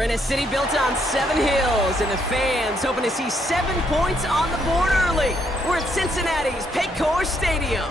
We're in a city built on 7 hills, and the fans hoping to see 7 points on the board early. We're at Cincinnati's Paycor Stadium.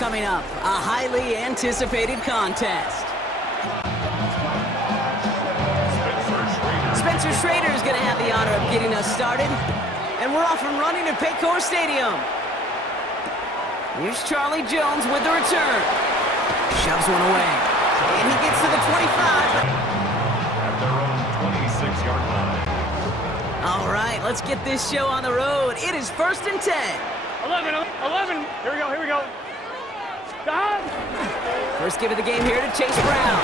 Coming up, a highly anticipated contest. Spencer Schrader's going to have the honor of getting us started, and we're off and running at Paycor Stadium. Here's Charlie Jones with the return. Shoves one away, and he gets to the 25. At their own 26-yard line. All right, let's get this show on the road. It is 1st and 10. 11. Here we go. Stop. First give of the game here to Chase Brown.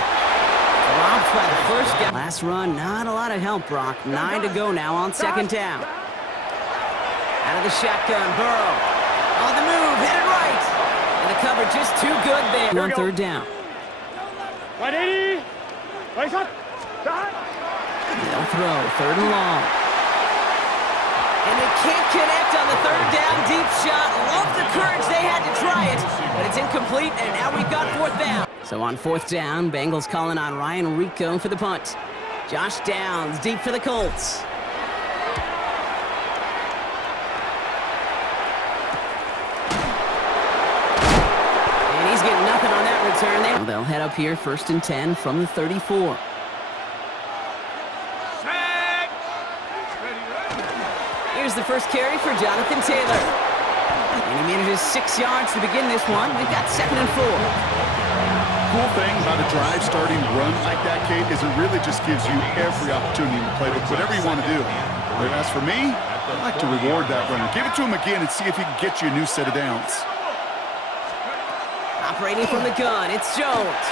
Dropped by the first guy. Last run, not a lot of help, Brock. 9 to go now on 2nd down. Out of the shotgun, Burrow. On the move, headed right. And the cover just too good there on 3rd down. 180. Right up. They'll throw, 3rd and long. And they can't connect on the 3rd down deep shot. Love the courage they had to try it, but it's incomplete, and now we've got 4th down. So on 4th down, Bengals calling on Ryan Rico for the punt. Josh Downs deep for the Colts. And he's getting nothing on that return there. They'll head up here 1st and 10 from the 34. Here's the first carry for Jonathan Taylor. And he manages 6 yards to begin this one. We've got 2nd and 4. Cool thing about a drive starting run like that, Kate, is it really just gives you every opportunity in the playbook, whatever you want to do. But as for me, I like to reward that runner. Give it to him again and see if he can get you a new set of downs. Operating from the gun, it's Jones.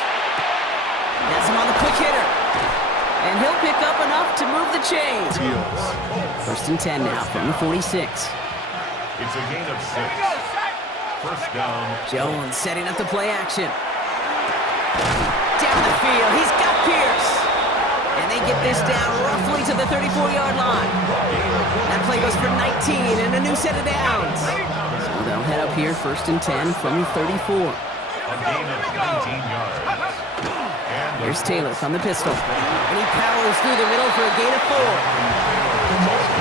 Has him on the quick hitter. And he'll pick up enough to move the chains. 1st and 10 now from the 46. It's a gain of 6. 1st down. Jones setting up the play action. Down the field, he's got Pierce. And they get this down roughly to the 34-yard line. That play goes for 19 and a new set of downs. So they'll head up here 1st and 10 from the 34. A gain of 19 yards. Here's Taylor from the pistol. And he powers through the middle for a gain of 4.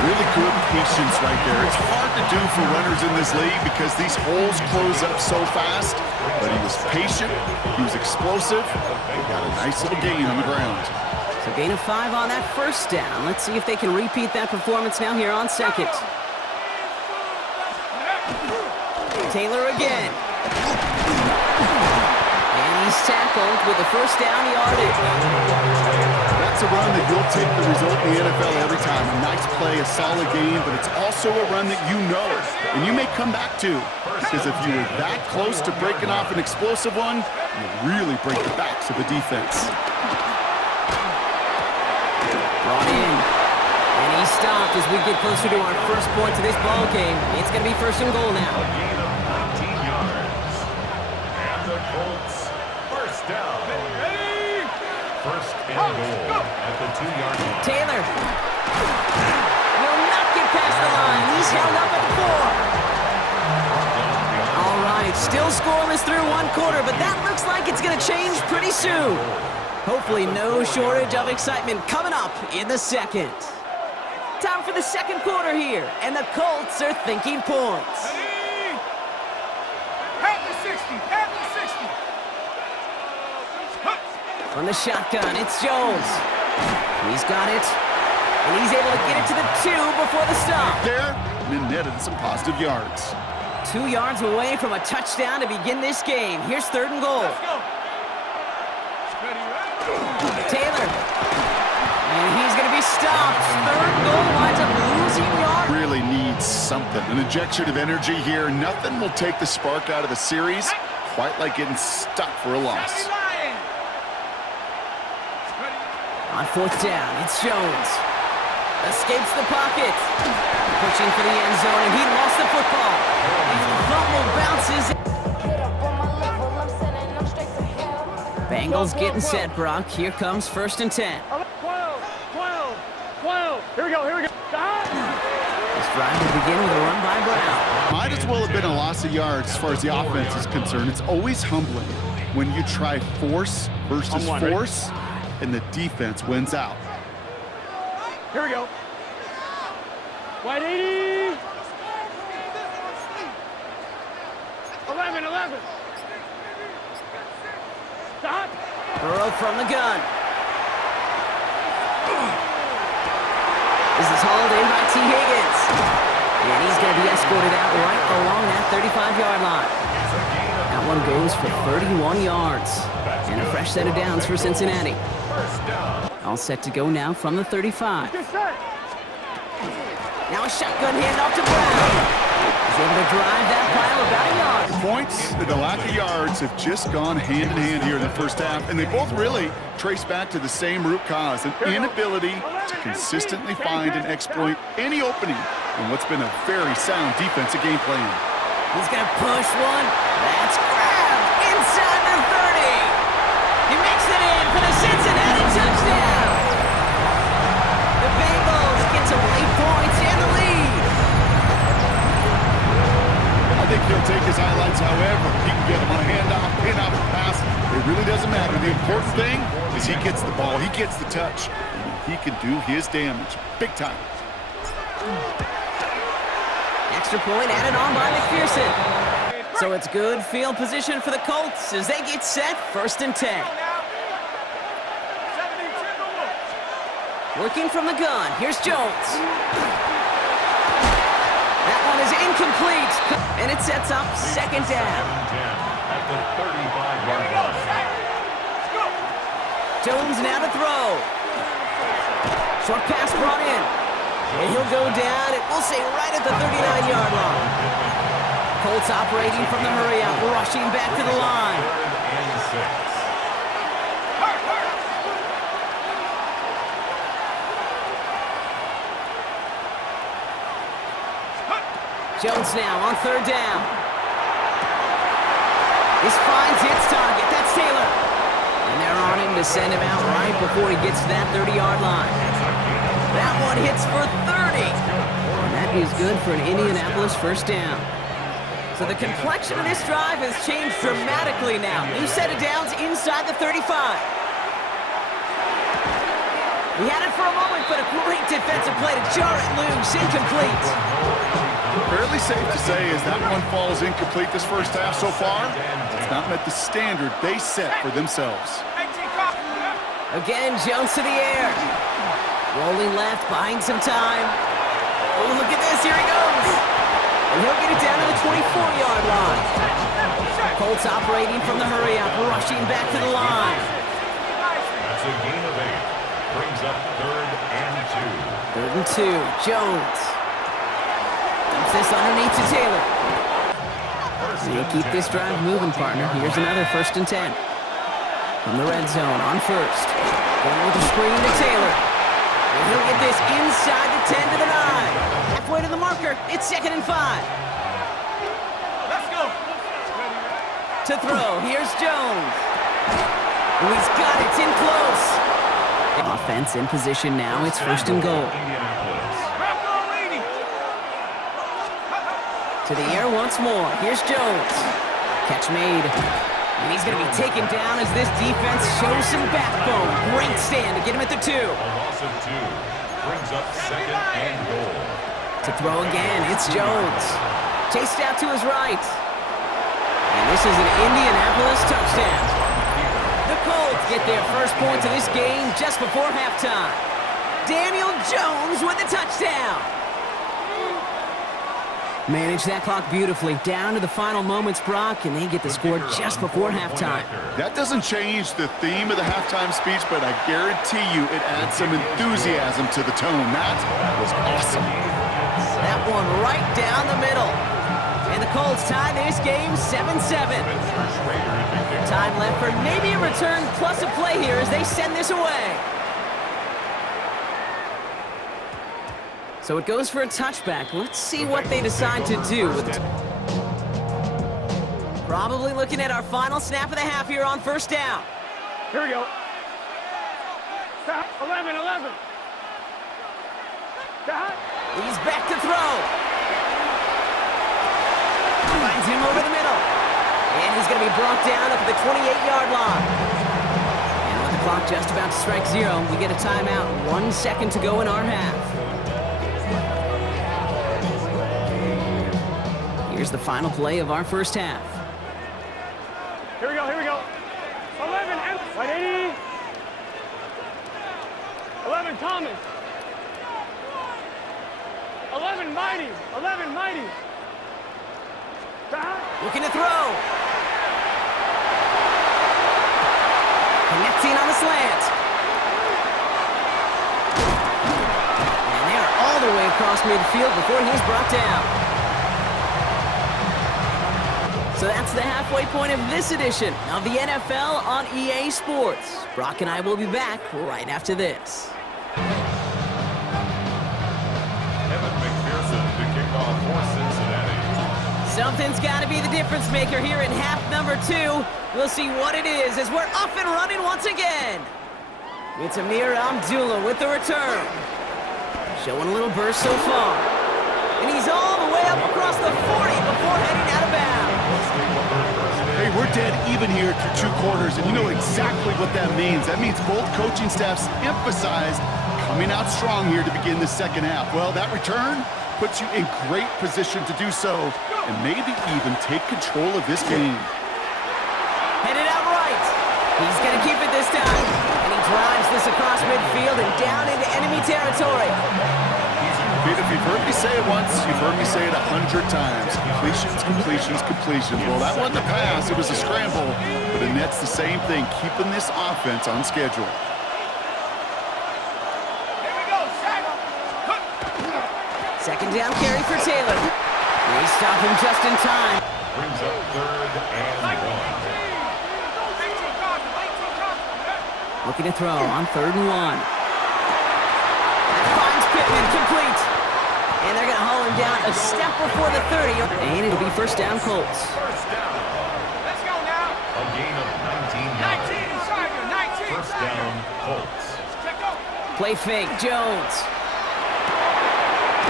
Really good patience right there. It's hard to do for runners in this league because these holes close up so fast. But he was patient. He was explosive. He got a nice little gain on the ground. So gain of 5 on that 1st down. Let's see if they can repeat that performance now here on 2nd. Taylor again. He's tackled with the 1st down yardage. That's a run that you'll take the result in the NFL every time. A nice play, a solid game, but it's also a run that you know and you may come back to. Because if you were that close to breaking off an explosive one, you really break the backs of the defense. Brought in. And he stopped as we get closer to our first point to this ball game. It's going to be 1st and goal now. A gain of 19 yards. And the Colts. Down. 1st and goal at the 2-yard line. Taylor will not get past the line. He's held up at the 4. All right, still scoreless through 1 quarter, but that looks like it's going to change pretty soon. Hopefully no shortage of excitement coming up in the 2nd. Time for the 2nd quarter here, and the Colts are thinking points. At the 60. From the shotgun, it's Jones. He's got it, and he's able to get it to the 2 before the stop. There, and netted some positive yards. 2 yards away from a touchdown to begin this game. Here's 3rd and goal. Taylor, and he's going to be stopped. 3rd goal winds up losing yards. Really needs something, an injection of energy here. Nothing will take the spark out of the series, quite like getting stuck for a loss. On 4th down, it's Jones. Escapes the pocket. Pushing for the end zone, and he lost the football. And the fumble bounces. Bengals getting set, Brock. Here comes 1st and 10. 12. Here we go. This drive will begin with a run by Brown. Might as well have been a loss of yards as far as the offense is concerned. It's always humbling when you try force versus force, and the defense wins out. Here we go. Wide 80. 11. Stop. Burrow from the gun. This is hauled in by T. Higgins. And he's going to be escorted out right along that 35-yard line. That one goes for 31 yards. And a fresh set of downs for Cincinnati. All set to go now from the 35. Now a shotgun handoff to Brown. He's able to drive that pile about a yard. The points and the lack of yards have just gone hand in hand here in the first half, and they both really trace back to the same root cause, an inability to consistently find and exploit any opening in what's been a very sound defensive game plan. He's going to push one. That's grabbed inside the 30. He makes it in for the Cincinnati touchdown. The Bengals get some late points and the lead. I think he'll take his highlights however. He can get him on a handoff, pin off a pass. It really doesn't matter. The important thing is he gets the ball. He gets the touch. And he can do his damage. Big time. Extra point added on by McPherson. So it's good field position for the Colts as they get set 1st and 10. Working from the gun. Here's Jones. That one is incomplete. And it sets up 2nd down. At the 35-yard line. Jones now to throw. Short pass brought in. And he'll go down, and we'll say right at the 39-yard line. Colts operating from the hurry up, rushing back to the line. 3rd and 6. Jones now on 3rd down. This finds its target. That's Taylor. And they're on him to send him out right before he gets to that 30-yard line. That one hits for 30. And that is good for an Indianapolis 1st down. So the complexion of this drive has changed dramatically now. New set of downs inside the 35. We had it for a moment, but a great defensive play to jar it loose. Incomplete. Fairly safe to say as that one falls incomplete this first half so far, it's not met the standard they set for themselves. Again, Jones to the air. Rolling left, buying some time. Oh, look at this. Here he goes. And he'll get it down to the 24-yard line. Colts operating from the hurry up, rushing back to the line. That's a gain of 8. Brings up 3rd and 2. 3rd and 2. Jones. Dumps this underneath to Taylor. You keep this drive moving, partner. Here's another 1st and 10. From the red zone on 1st. Going with the screen to Taylor. And he'll get this inside the 10 to the 9. Halfway to the marker. It's 2nd and 5. Let's go. To throw. Here's Jones. Oh, he's got it. It's in close. Offense in position now. It's 1st and goal. To the air once more. Here's Jones. Catch made. And he's going to be taken down as this defense shows some backbone. Great stand to get him at the 2. A loss of 2. Brings up 2nd and goal. To throw again, it's Jones. Chased out to his right. And this is an Indianapolis touchdown. The Colts get their first points of this game just before halftime. Daniel Jones with a touchdown. Manage that clock beautifully. Down to the final moments, Brock, and they get the score just before halftime. That doesn't change the theme of the halftime speech, but I guarantee you it adds some enthusiasm to the tone. That was awesome. That one right down the middle. And the Colts tie this game 7-7. Time left for maybe a return plus a play here as they send this away. So it goes for a touchback. Let's see what they decide to do with it. Probably looking at our final snap of the half here on 1st down. Here we go. 11. He's back to throw. Finds him over the middle. And he's going to be brought down up at the 28-yard line. And with the clock just about to strike 0. We get a timeout. 1 second to go in our half. Here's the final play of our first half. Here we go, here we go. 11, right 80. 11, Thomas. 11, Mighty. 11, Mighty. Looking to throw. Connecting on the slant. And they are all the way across midfield before he's brought down. So that's the halfway point of this edition of the NFL on EA Sports. Brock and I will be back right after this. Evan McPherson to kick off for Cincinnati. Something's got to be the difference maker here in half number 2. We'll see what it is as we're off and running once again. It's Amir Abdullah with the return. Showing a little burst so far. And he's all the way up across the 40 before heading out of bounds. Hey, we're dead even here through 2 quarters, and you know exactly what that means. That means both coaching staffs emphasized coming out strong here to begin the second half. Well, that return puts you in great position to do so, and maybe even take control of this game. Headed out right. He's going to keep it this time. And he drives this across midfield and down into enemy territory. If you've heard me say it once, you've heard me say it 100 times. Completions, completions, completions. Well, that wasn't a pass. It was a scramble. But it nets the same thing, keeping this offense on schedule. Here we go, Second down carry for Taylor. They stop him just in time. Brings up 3rd and 1. Looking to throw on 3rd and 1. Finds Pittman complete. And they're going to haul him down a step before the 30. And it'll be first down Colts. First down. Let's go now. A gain of 19 yards. 19 inside you, 19 First down, Colts. Check go. Play fake, Jones.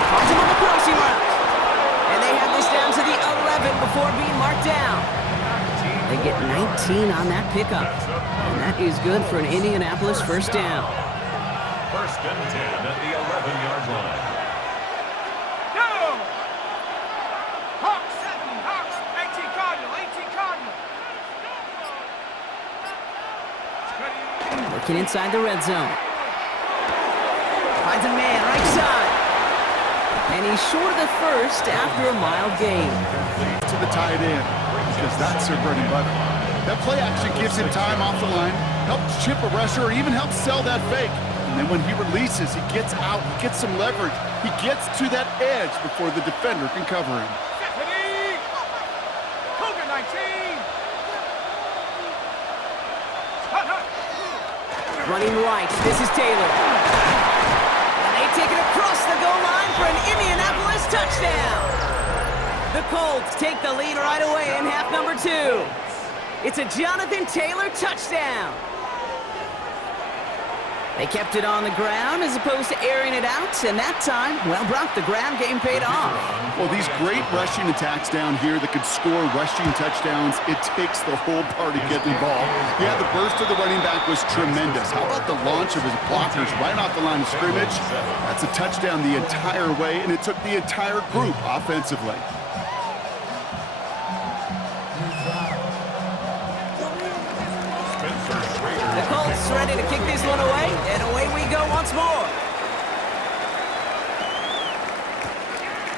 Finds him on the crossing route. And they have this down to the 11 before being marked down. They get 19 on that pickup. And that is good for an Indianapolis first down. First and 10 at the 11-yard line. Go! Hawks, 7, Hawks, 18 Cardinal, 18 Cardinal. Working inside the red zone. Finds a man right side. And he's short of the first after a mild gain. To the tight end, because that's their bread and butter. That play action gives him time off the line, helps chip a rusher, or even helps sell that fake. And then when he releases, he gets out, he gets some leverage. He gets to that edge before the defender can cover him. Stephanie! Cougar 19! Hut, hut. Running right, this is Taylor. And they take it across the goal line for an Indianapolis touchdown. The Colts take the lead right away in half number 2. It's a Jonathan Taylor touchdown. They kept it on the ground as opposed to airing it out, and that time, well, Brock, the ground game paid off. Well, these great rushing attacks down here that could score rushing touchdowns, it takes the whole party getting involved. Yeah, the burst of the running back was tremendous. How about the launch of his blockers right off the line of scrimmage? That's a touchdown the entire way, and it took the entire group offensively. The Colts ready to kick this one away, and away we go once more.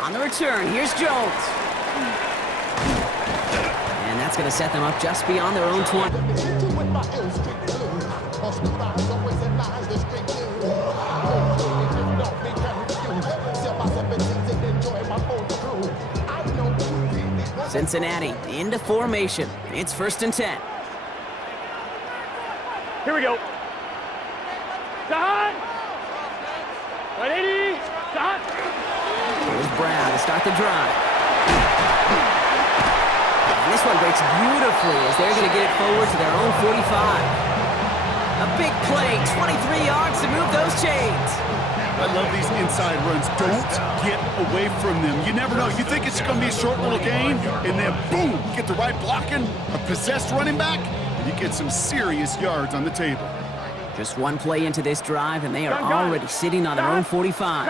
On the return, here's Jones. And that's going to set them up just beyond their own 20. Cincinnati into formation. It's 1st and 10. Here we go. Dot! 180! Dot! Here's Brown to start the drive. And this one breaks beautifully as they're going to get it forward to their own 45. A big play, 23 yards to move those chains. I love these inside runs. Don't get away from them. You never know. You think it's going to be a short little gain, and then boom, get the right blocking, a possessed running back, and you get some serious yards on the table. Just one play into this drive, and they are already sitting on their own 45.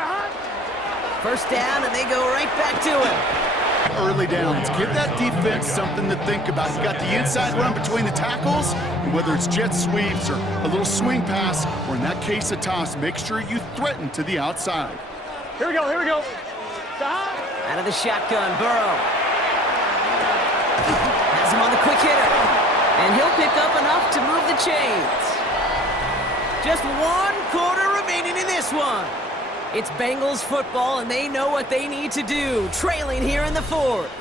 First down, and they go right back to it. Early downs. Give that defense something to think about. You got the inside run between the tackles, and whether it's jet sweeps or a little swing pass, or in that case a toss, make sure you threaten to the outside. Here we go, here we go. Out of the shotgun, Burrow. Has him on the quick hitter. And he'll pick up enough to move the chains. Just 1 quarter remaining in this one. It's Bengals football, and they know what they need to do, trailing here in the fourth.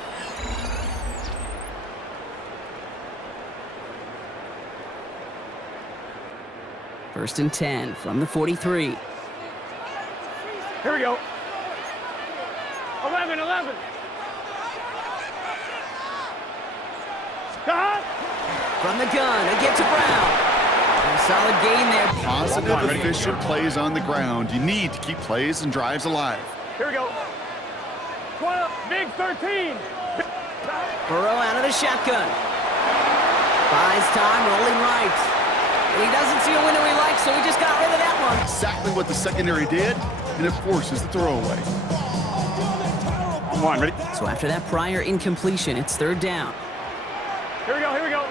First and 10 from the 43. Here we go. 11. From the gun, a give to Brown. A solid gain there. Positive, efficient plays on the ground. You need to keep plays and drives alive. Here we go. 12, big 13. Burrow out of the shotgun. Buys time, rolling right. And he doesn't see a window he likes, so he just got rid of that one. Exactly what the secondary did, and it forces the throwaway. Come on, ready? So after that prior incompletion, it's third down. Here we go, here we go.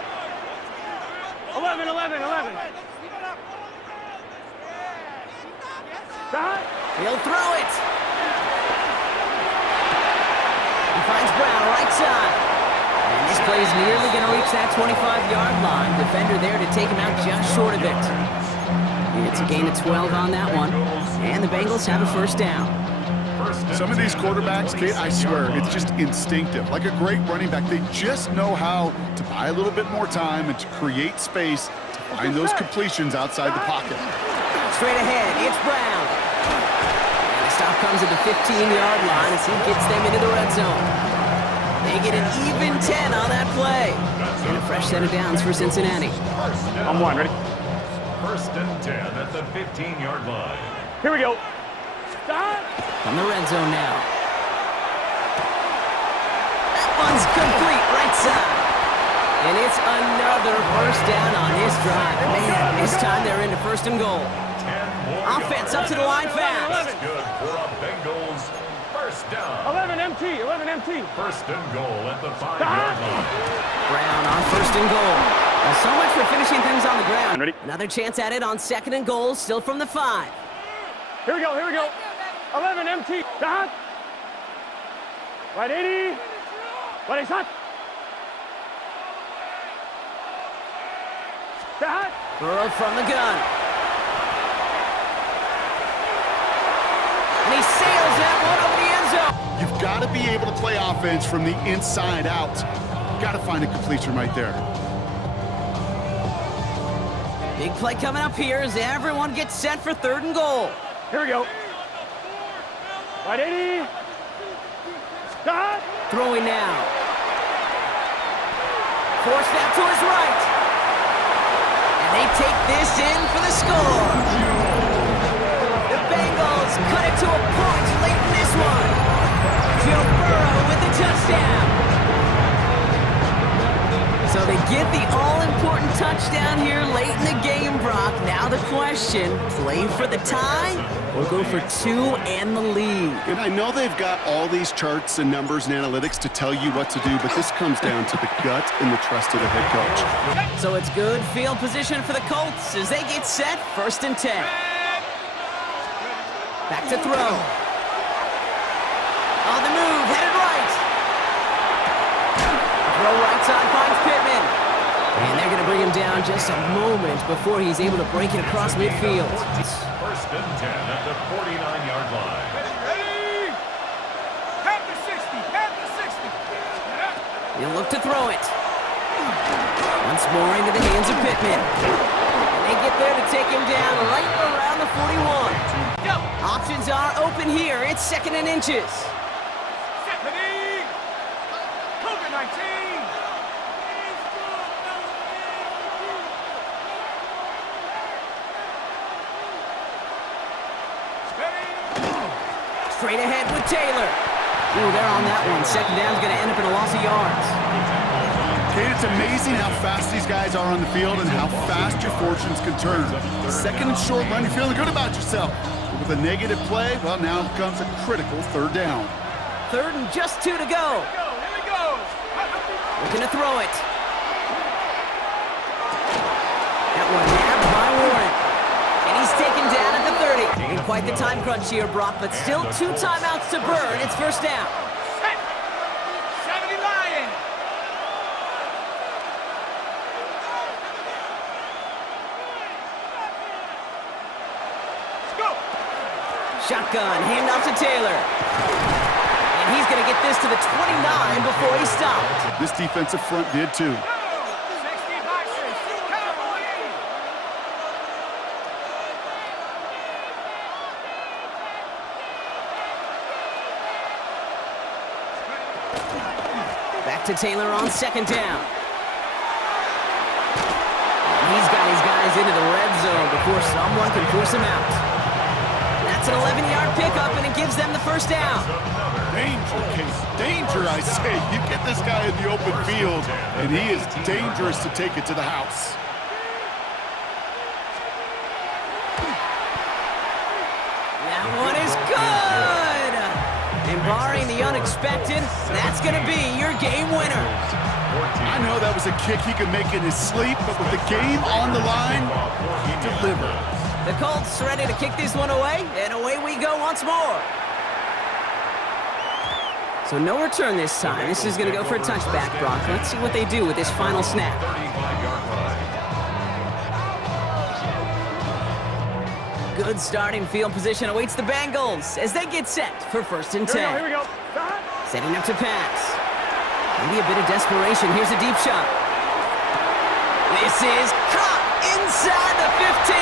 11. He'll throw it. He finds Brown right side. And this play is nearly going to reach that 25-yard line. Defender there to take him out just short of it. It's a gain of 12 on that one. And the Bengals have a first down. Some of these quarterbacks, Kate, I swear, it's just instinctive. Like a great running back, they just know how to buy a little bit more time and to create space to find those completions outside the pocket. Straight ahead, it's Brown. And the stop comes at the 15-yard line as he gets them into the red zone. They get an even 10 on that play. And a fresh set of downs for Cincinnati. I'm one, ready? First and 10 at the 15-yard line. Here we go. From the red zone now. That one's complete, right side. And it's another first down on this drive. Man, this time they're into first and goal. Offense up to the line fast. Good for a Bengals first down. 11 MT. First and goal at the 5-yard line. Brown on first and goal. Well, so much for finishing things on the ground. Ready? Another chance at it on second and goal, still from the 5. Here we go. 11 MT. Right 80. Right shot. Burrow from the gun. And he sails that one over the end zone. You've got to be able to play offense from the inside out. Got to find a completion right there. Big play coming up here as everyone gets set for third and goal. Here we go. Right 80. Throwing now. Forced out to his right. And they take this in for the score. The Bengals cut it to a point late in this one. Joe Burrow with the touchdown. So they get the all-important touchdown here late in the game, Brock. Now the question, play for the tie or go for 2 and the lead? And I know they've got all these charts and numbers and analytics to tell you what to do, but this comes down to the gut and the trust of the head coach. So it's good field position for the Colts as they get set, first and 10. Back to throw. On the move, headed right. Throw right side finds Pittman. And they're going to bring him down just a moment before he's able to break it across midfield. First and 10 at the 49-yard line. Ready? Pat the 60. He'll look to throw it. Once more into the hands of Pittman. And they get there to take him down right around the 41. Go. Options are open here. It's second and inches. Straight ahead with Taylor. Ooh, they're on that one. Second down's going to end up in a loss of yards. Kate, it's amazing how fast these guys are on the field and how fast your fortunes can turn. Second and short run, you're feeling good about yourself. But with a negative play, well, now comes a critical third down. Third and just 2 to go. Here we go. Looking to throw it. That one nabbed by Warren. And he's taken down at the 30. Ain't quite the time crunch here, Brock, but still 2 timeouts to burn. It's first down. 70 Lions. Go. Shotgun, handoff to Taylor. And he's going to get this to the 29 before he stopped. This defensive front did too. 60 boxes. Cowboy. Back to Taylor on second down. And he's got his guys into the red zone before someone can force him out. That's an 11-yard pickup, and it gives them the first down. Danger, Case. Danger, I say. You get this guy in the open field, and he is dangerous to take it to the house. That one is good! And barring the unexpected, that's going to be your game winner. I know that was a kick he could make in his sleep, but with the game on the line, he delivered. The Colts ready to kick this one away, and away we go once more. So no return this time. This is going to go for a touchback, Brock. Let's see what they do with this final snap. Good starting field position awaits the Bengals as they get set for first and 10. Here we go. Setting up to pass. Maybe a bit of desperation. Here's a deep shot. This is caught inside the 15.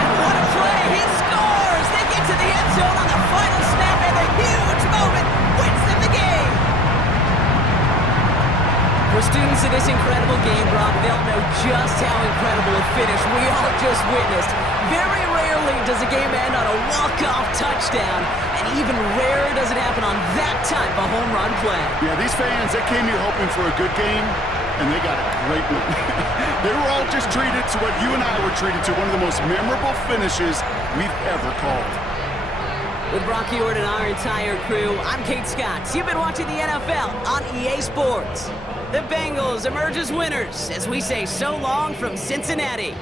And what a play. He scores. They get to the end zone on the final snap, and a huge moment wins them the game. For students of this incredible game, Brock, they'll know just how incredible a finish we all just witnessed. Very rarely does a game end on a walk-off touchdown, and even rarer does it happen on that type of home run play. Yeah, these fans, they came here hoping for a good game, and they got a great one. They were all just treated to what you and I were treated to, one of the most memorable finishes we've ever called. With Brock Ewart and our entire crew, I'm Kate Scott. You've been watching the NFL on EA Sports. The Bengals emerge as winners as we say so long from Cincinnati.